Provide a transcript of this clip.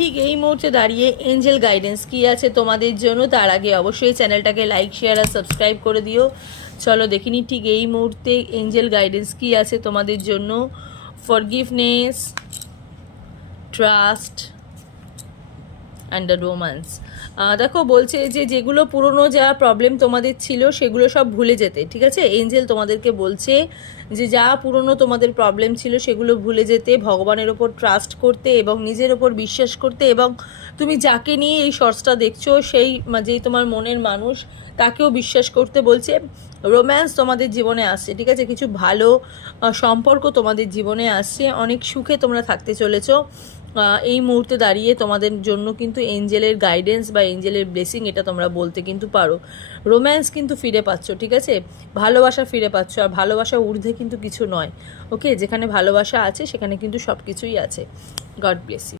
ঠিক এই মুহূর্তে দাঁড়িয়ে এঞ্জেল গাইডেন্স কি আছে তোমাদের জন্য, তার আগে অবশ্যই চ্যানেলটাকে লাইক শেয়ার আর সাবস্ক্রাইব করে দিও। চলো দেখিনি ঠিক এই মুহূর্তে এঞ্জেল গাইডেন্স কি আছে তোমাদের জন্য। Forgiveness, trust and the romance. দেখো বলছে যে যেগুলো পুরনো যা প্রবলেম তোমাদের ছিল সেগুলো সব ভুলে যেতে, ঠিক আছে। এঞ্জেল তোমাদেরকে বলছে যে যা পুরনো তোমাদের প্রবলেম ছিল সেগুলো ভুলে যেতে, ভগবানের ওপর ট্রাস্ট করতে এবং নিজের ওপর বিশ্বাস করতে, এবং তুমি যাকে নিয়ে এই শর্টসটা দেখছো সেই যেই তোমার মনের মানুষ তাকেও বিশ্বাস করতে বলছে। রোম্যান্স তোমাদের জীবনে আসছে, ঠিক আছে। কিছু ভালো সম্পর্ক তোমাদের জীবনে আসছে, অনেক সুখে তোমরা থাকতে চলেছো। এই মুহূর্তে দাঁড়িয়ে তোমাদের জন্য কিন্তু এঞ্জেলের গাইডেন্স বা এঞ্জেলের ব্লেসিং এটা তোমরা বলতে কিন্তু পারো। রোম্যান্স কিন্তু ফিরে পাচ্ছ, ঠিক আছে। ভালোবাসা ফিরে পাচ্ছ, আর ভালোবাসা ঊর্ধ্বে কিন্তু কিছু নয়। ওকে, যেখানে ভালোবাসা আছে সেখানে কিন্তু সব কিছুই আছে। God bless you.